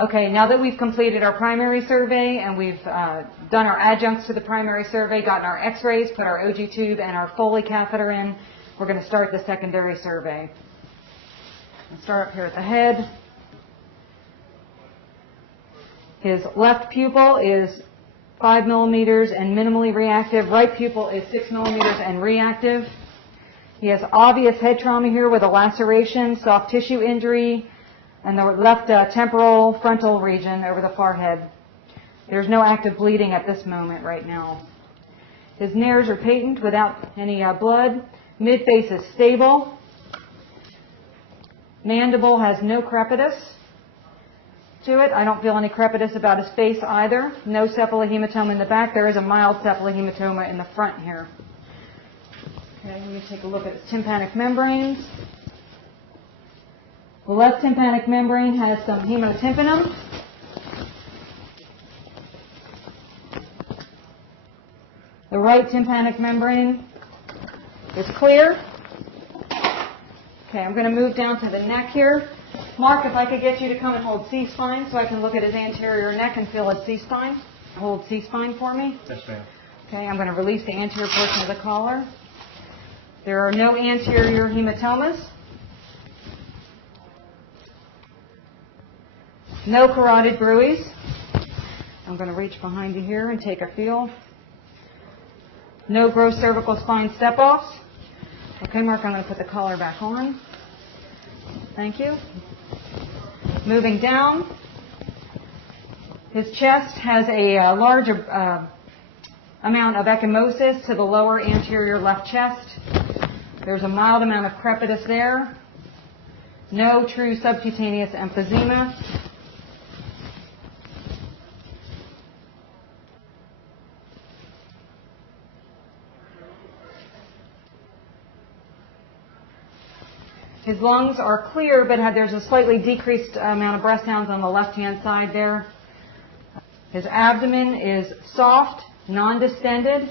Okay, now that we've completed our primary survey and we've done our adjuncts to the primary survey, gotten our x-rays, put our OG tube and our Foley catheter in, we're going to start the secondary survey. I'll start up here at the head. His left pupil is 5 millimeters and minimally reactive. Right pupil is 6 millimeters and reactive. He has obvious head trauma here with a laceration, soft tissue injury, and the left temporal frontal region over the forehead. There's no active bleeding at this moment right now. His nares are patent without any blood. Midface is stable. Mandible has no crepitus to it. I don't feel any crepitus about his face either. No cephalohematoma in the back. There is a mild cephalohematoma in the front here. Okay, let me take a look at his tympanic membranes. The left tympanic membrane has some hemotympanum. The right tympanic membrane is clear. Okay, I'm going to move down to the neck here. Mark, if I could get you to come and hold C-spine so I can look at his anterior neck and feel his C-spine. Hold C-spine for me. Yes, ma'am. Okay, I'm going to release the anterior portion of the collar. There are no anterior hematomas. No carotid bruits. I'm going to reach behind you here and take a feel. No gross cervical spine step-offs. Okay, Mark, I'm going to put the collar back on. Thank you. Moving down, his chest has a large amount of ecchymosis to the lower anterior left chest. There's a mild amount of crepitus there. No true subcutaneous emphysema. His lungs are clear, but there's a slightly decreased amount of breath sounds on the left-hand side there. His abdomen is soft, non-distended.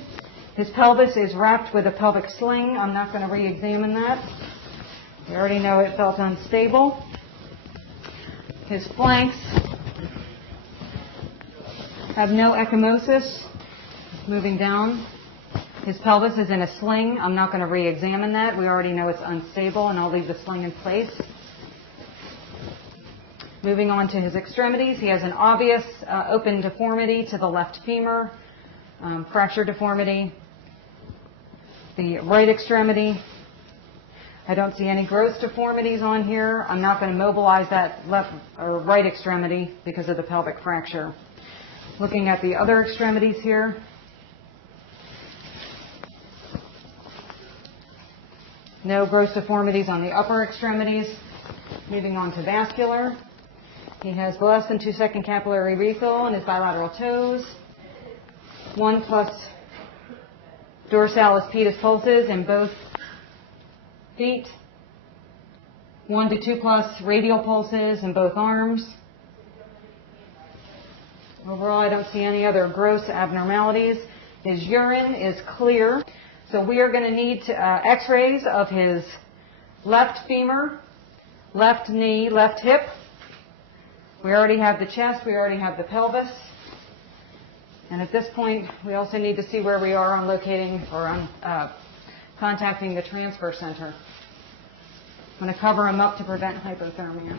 His pelvis is wrapped with a pelvic sling. I'm not going to re-examine that. We already know it felt unstable. His flanks have no ecchymosis. Moving down. His pelvis is in a sling. I'm not going to re-examine that. We already know it's unstable, and I'll leave the sling in place. Moving on to his extremities, he has an obvious open deformity to the left femur, fracture deformity. The right extremity, I don't see any gross deformities on here. I'm not going to mobilize that left or right extremity because of the pelvic fracture. Looking at the other extremities here, no gross deformities on the upper extremities. Moving on to vascular. He has less than 2-second capillary refill in his bilateral toes. 1+ dorsalis pedis pulses in both feet. 1 to 2+ radial pulses in both arms. Overall, I don't see any other gross abnormalities. His urine is clear. So we are going to need x-rays of his left femur, left knee, left hip. We already have the chest. We already have the pelvis. And at this point, we also need to see where we are on locating or on contacting the transfer center. I'm going to cover him up to prevent hypothermia.